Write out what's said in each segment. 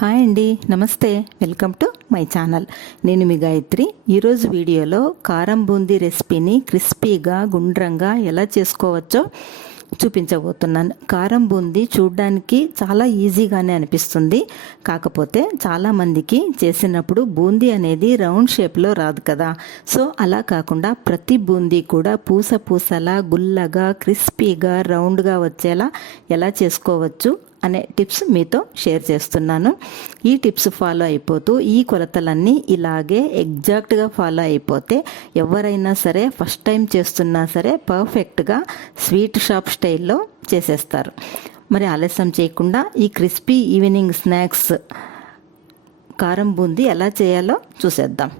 Hi అండి, నమస్తే. Welcome to my channel. నేను మీ గాయత్రి. ఈరోజు వీడియోలో కారం బూందీ రెసిపీని క్రిస్పీగా గుండ్రంగా ఎలా చేసుకోవచ్చో చూపించబోతున్నాను. కారం బూందీ చూడ్డానికి చాలా ఈజీగానే అనిపిస్తుంది. కాకపోతే చాలామందికి చేసినప్పుడు బూందీ అనేది రౌండ్ షేప్లో రాదు కదా. సో అలా కాకుండా ప్రతి బూందీ కూడా పూసలా గుల్లగా క్రిస్పీగా రౌండ్గా వచ్చేలా ఎలా చేసుకోవచ్చు అనే టిప్స్ మీతో షేర్ చేస్తున్నాను. ఈ టిప్స్ ఫాలో అయిపోతూ ఈ కొలతలన్నీ ఇలాగే ఎగ్జాక్ట్గా ఫాలో అయిపోతే ఎవరైనా సరే ఫస్ట్ టైం చేస్తున్నా సరే పర్ఫెక్ట్గా స్వీట్ షాప్ స్టైల్లో చేసేస్తారు. మరి ఆలస్యం చేయకుండా ఈ క్రిస్పీ ఈవినింగ్ స్నాక్స్ కారం బూందీ ఎలా చేయాలో చూసేద్దాం.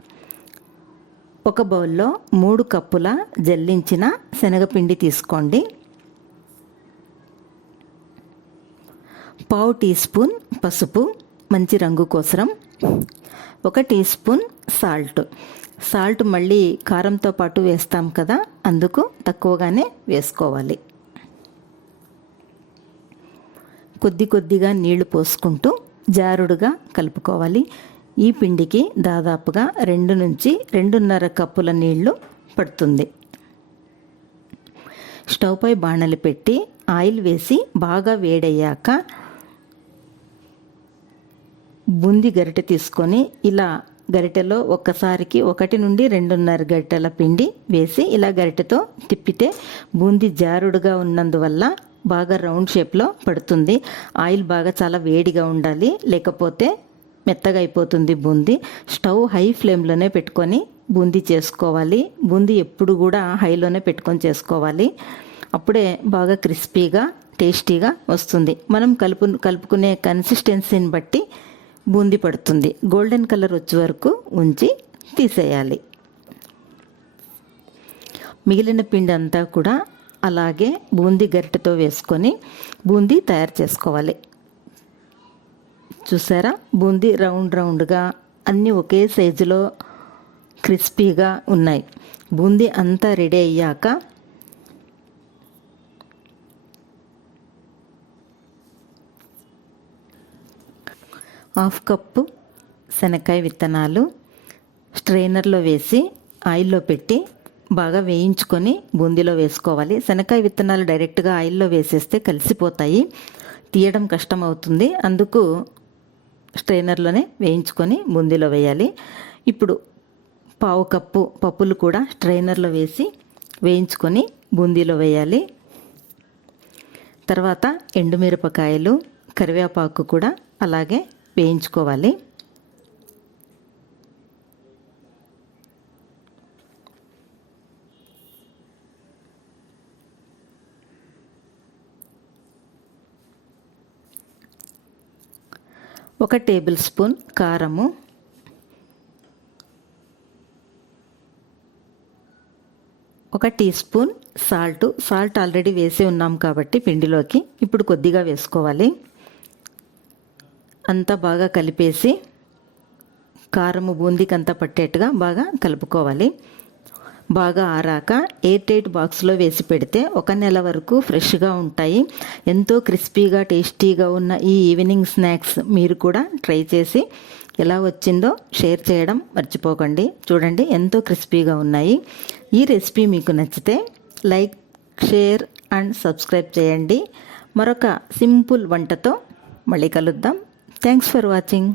ఒక బౌల్లో 3 కప్పుల జల్లించిన శనగపిండి తీసుకోండి. 1/2 టీ స్పూన్ పసుపు మంచి రంగు కోసరం, 1 టీ స్పూన్ సాల్ట్ మళ్ళీ కారంతో పాటు వేస్తాం కదా, అందుకు తక్కువగానే వేసుకోవాలి. కొద్దిగా నీళ్లు పోసుకుంటూ జారుడుగా కలుపుకోవాలి. ఈ పిండికి దాదాపుగా 2 నుంచి 2.5 కప్పుల నీళ్లు పడుతుంది. స్టవ్ పై బాణలి పెట్టి ఆయిల్ వేసి బాగా వేడయ్యాక బూందీ గరిటె తీసుకొని ఇలా గరిటెలో ఒక్కసారికి 1 నుండి 2.5 గరిటెల పిండి వేసి ఇలా గరిటెతో తిప్పితే బూందీ జారుడుగా ఉన్నందువల్ల బాగా రౌండ్ షేప్లో పడుతుంది. ఆయిల్ బాగా చాలా వేడిగా ఉండాలి, లేకపోతే మెత్తగా అయిపోతుంది బూందీ. స్టవ్ హై ఫ్లేమ్లోనే పెట్టుకొని బూందీ చేసుకోవాలి. బూందీ ఎప్పుడు కూడా హైలోనే పెట్టుకొని చేసుకోవాలి. అప్పుడే బాగా క్రిస్పీగా టేస్టీగా వస్తుంది. మనం కలుపుకునే కన్సిస్టెన్సీని బట్టి బూందీ పడుతుంది. గోల్డెన్ కలర్ వచ్చే వరకు ఉంచి తీసేయాలి. మిగిలిన పిండి అంతా కూడా అలాగే బూందీ గరిటెతో వేసుకొని బూందీ తయారు చేసుకోవాలి. చూసారా, బూందీ రౌండ్గా అన్నీ ఒకే సైజులో క్రిస్పీగా ఉన్నాయి. బూందీ అంతా రెడీ అయ్యాక హాఫ్ కప్పు శనక్కాయ విత్తనాలు స్ట్రైనర్లో వేసి ఆయిల్లో పెట్టి బాగా వేయించుకొని బూందీలో వేసుకోవాలి. శనక్కాయ విత్తనాలు డైరెక్ట్గా ఆయిల్లో వేసేస్తే కలిసిపోతాయి, తీయడం కష్టం అవుతుంది. అందుకు స్ట్రైనర్లోనే వేయించుకొని బూందీలో వేయాలి. ఇప్పుడు 1/2 కప్పు పప్పులు కూడా స్ట్రైనర్లో వేసి వేయించుకొని బూందీలో వేయాలి. తర్వాత ఎండుమిరపకాయలు కరివేపాకు కూడా అలాగే వేయించుకోవాలి. ఒక టేబుల్ స్పూన్ కారము, 1 టీ స్పూన్ సాల్ట్ ఆల్రెడీ వేసి ఉన్నాం కాబట్టి పిండిలోకి ఇప్పుడు కొద్దిగా వేసుకోవాలి. అంతా బాగా కలిపేసి కారము బూందీకి అంతా పట్టేట్టుగా బాగా కలుపుకోవాలి. బాగా ఆరాక ఎయిర్ టైట్ బాక్స్లో వేసి పెడితే 1 నెల వరకు ఫ్రెష్గా ఉంటాయి. ఎంతో క్రిస్పీగా టేస్టీగా ఉన్న ఈ ఈవినింగ్ స్నాక్స్ మీరు కూడా ట్రై చేసి ఎలా వచ్చిందో షేర్ చేయడం మర్చిపోకండి. చూడండి, ఎంతో క్రిస్పీగా ఉన్నాయి. ఈ రెసిపీ మీకు నచ్చితే లైక్, షేర్ అండ్ సబ్స్క్రైబ్ చేయండి. మరొక సింపుల్ వంటతో మళ్ళీ కలుద్దాం. Thanks for watching.